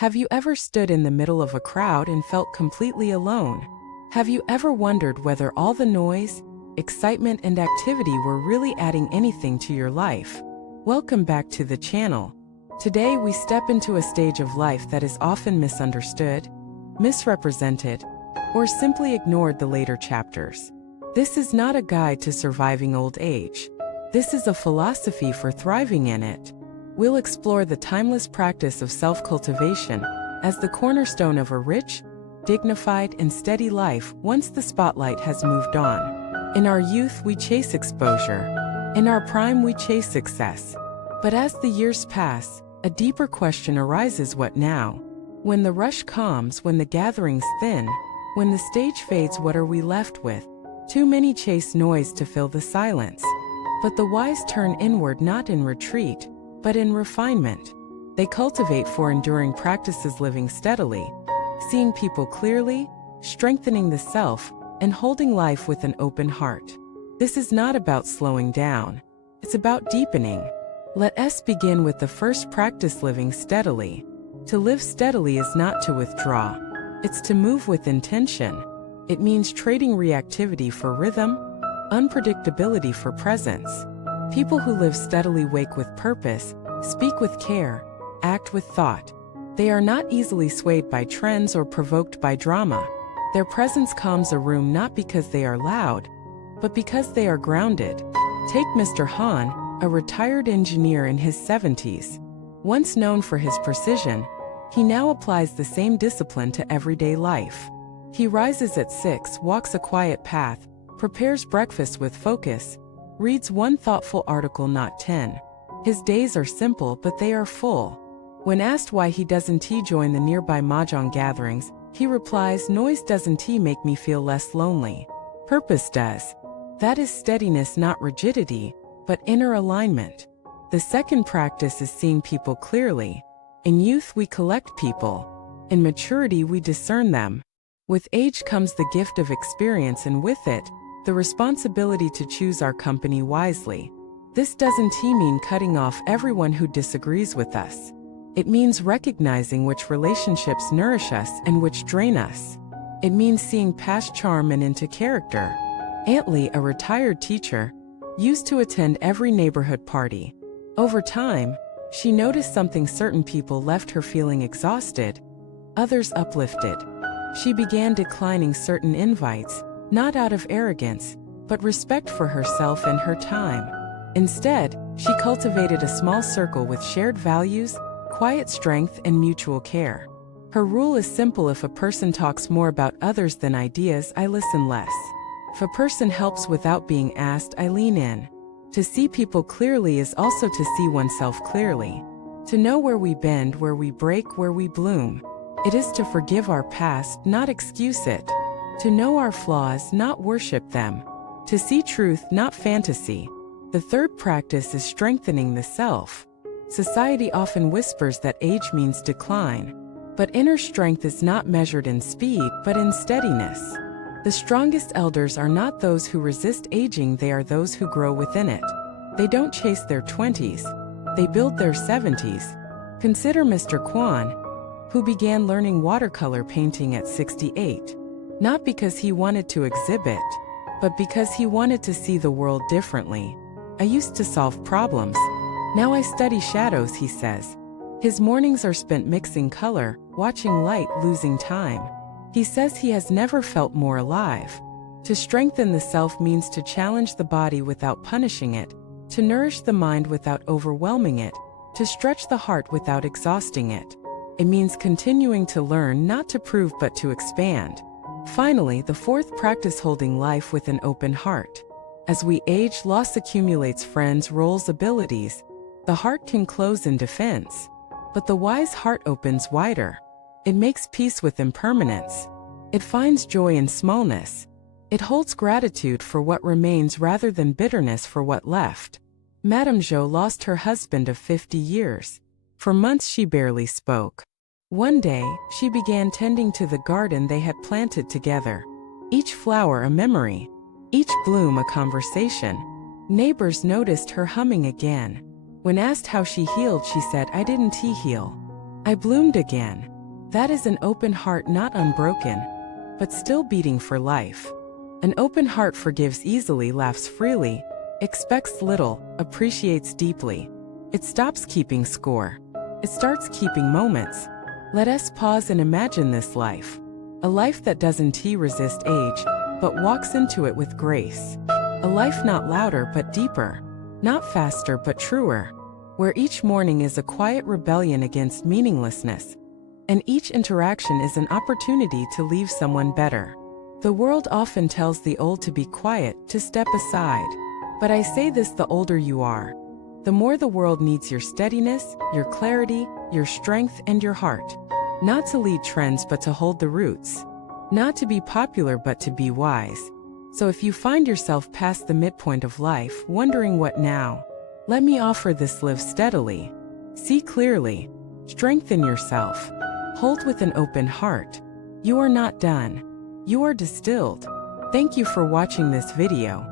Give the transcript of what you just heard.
Have you ever stood in the middle of a crowd and felt completely alone? Have you ever wondered whether all the noise, excitement, and activity were really adding anything to your life? Welcome back to the channel. Today we step into a stage of life that is often misunderstood, misrepresented, or simply ignored the later chapters. This is not a guide to surviving old age. This is a philosophy for thriving in it. We'll explore the timeless practice of self-cultivation as the cornerstone of a rich, dignified, and steady life once the spotlight has moved on. In our youth, we chase exposure. In our prime, we chase success. But as the years pass, a deeper question arises: what now? When the rush calms, when the gatherings thin, when the stage fades, what are we left with? Too many chase noise to fill the silence. But the wise turn inward, not in retreat, but in refinement. They cultivate for enduring practices, living steadily, seeing people clearly, strengthening the self, and holding life with an open heart. This is not about slowing down. It's about deepening. Let us begin with the first practice: living steadily. To live steadily is not to withdraw. It's to move with intention. It means trading reactivity for rhythm, unpredictability for presence. People who live steadily wake with purpose, speak with care, act with thought. They are not easily swayed by trends or provoked by drama. Their presence calms a room not because they are loud, but because they are grounded. Take Mr. Han, a retired engineer in his 70s. Once known for his precision, he now applies the same discipline to everyday life. He rises at 6, walks a quiet path, prepares breakfast with focus, reads one thoughtful article, not 10. His days are simple, but they are full. When asked why he doesn't join the nearby mahjong gatherings, he replies, "Noise doesn't make me feel less lonely. Purpose does." That is steadiness, not rigidity, but inner alignment. The second practice is seeing people clearly. In youth, we collect people. In maturity, we discern them. With age comes the gift of experience, and with it, the responsibility to choose our company wisely. This doesn't mean cutting off everyone who disagrees with us. It means recognizing which relationships nourish us and which drain us. It means seeing past charm and into character. Aunt Lee, a retired teacher, used to attend every neighborhood party. Over time, she noticed something: certain people left her feeling exhausted, others uplifted. She began declining certain invites, not out of arrogance, but respect for herself and her time. Instead, she cultivated a small circle with shared values, quiet strength, and mutual care. Her rule is simple: if a person talks more about others than ideas, I listen less. If a person helps without being asked, I lean in. To see people clearly is also to see oneself clearly. To know where we bend, where we break, where we bloom. It is to forgive our past, not excuse it. To know our flaws, not worship them. To see truth, not fantasy. The third practice is strengthening the self. Society often whispers that age means decline, but inner strength is not measured in speed, but in steadiness. The strongest elders are not those who resist aging, they are those who grow within it. They don't chase their 20s, they build their 70s. Consider Mr. Kwan, who began learning watercolor painting at 68. Not because he wanted to exhibit, but because he wanted to see the world differently. I used to solve problems. Now I study shadows, he says. His mornings are spent mixing color, watching light, losing time. He says he has never felt more alive. To strengthen the self means to challenge the body without punishing it, to nourish the mind without overwhelming it, to stretch the heart without exhausting it. It means continuing to learn, not to prove but to expand. Finally, the fourth practice: holding life with an open heart. As we age, loss accumulates friends, roles, abilities. The heart can close in defense, but the wise heart opens wider. It makes peace with impermanence. It finds joy in smallness. It holds gratitude for what remains rather than bitterness for what left. Madame Zhou lost her husband of 50 years. For months she barely spoke. One day, she began tending to the garden they had planted together. Each flower a memory, each bloom a conversation. Neighbors noticed her humming again. When asked how she healed, she said, "I didn't heal. I bloomed again." That is an open heart, not unbroken, but still beating for life. An open heart forgives easily, laughs freely, expects little, appreciates deeply. It stops keeping score. It starts keeping moments. Let us pause and imagine this life. A life that doesn't resist age, but walks into it with grace. A life not louder but deeper, not faster but truer, where each morning is a quiet rebellion against meaninglessness, and each interaction is an opportunity to leave someone better. The world often tells the old to be quiet, to step aside. But I say this: the older you are, the more the world needs your steadiness, your clarity, your strength, and your heart. Not to lead trends but to hold the roots. Not to be popular but to be wise. So if you find yourself past the midpoint of life, wondering what now, let me offer this: live steadily. See clearly. Strengthen yourself. Hold with an open heart. You are not done. You are distilled. Thank you for watching this video.